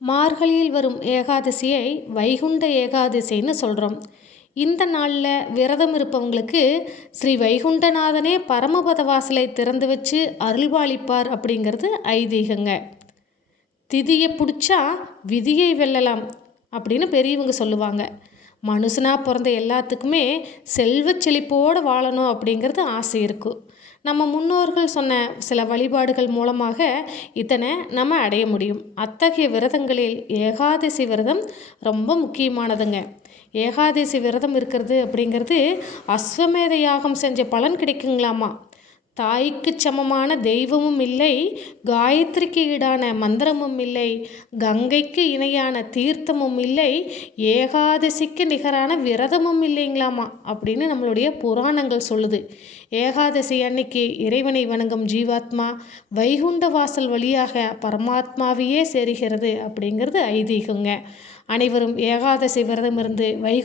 மார்கழியில் வரும் ஏகாதசியை வைகுண்ட ஏகாதசின்னு சொல்கிறோம் இந்த நாளில் விரதம் இருப்பவங்களுக்கு ஸ்ரீ வைகுண்டநாதனே பரமபத வாசலை திறந்து வச்சு அருள்வாளிப்பார் அப்படிங்கிறது ஐதீகங்க. திதியை பிடிச்சா விதியை வெல்லலாம் அப்படின்னு பெரியவங்க சொல்லுவாங்க. மனுஷனாக பிறந்த எல்லாத்துக்குமே செல்வ செழிப்போடு வாழணும் அப்படிங்கிறது ஆசை இருக்கும் நம்ம முன்னோர்கள் சொன்ன சில வழிபாடுகள் மூலமாக இதனை நம்ம அடைய முடியும். அத்தகைய விரதங்களில் ஏகாதசி விரதம் ரொம்ப முக்கியமானதுங்க. ஏகாதசி விரதம் இருக்கிறது அப்படிங்கிறது அஸ்வமேத யாகம் செஞ்ச பலன் கிடைக்குங்களாமா? தாய்க்கு சமமான தெய்வமும் இல்லை காயத்ரிக்கு ஈடான மந்திரமும் இல்லை கங்கைக்கு இணையான தீர்த்தமும் இல்லை ஏகாதசிக்கு நிகரான விரதமும் இல்லைங்களாமா? அப்படின்னு நம்மளுடைய புராணங்கள் சொல்லுது. ஏகாதசி அன்னைக்கு இறைவனை வணங்கும் ஜீவாத்மா வைகுண்ட வாசல் வழியாக பரமாத்மாவையே சேருகிறது அப்படிங்கிறது ஐதீகங்க. அனைவரும் ஏகாதசி விரதம் இருந்து வை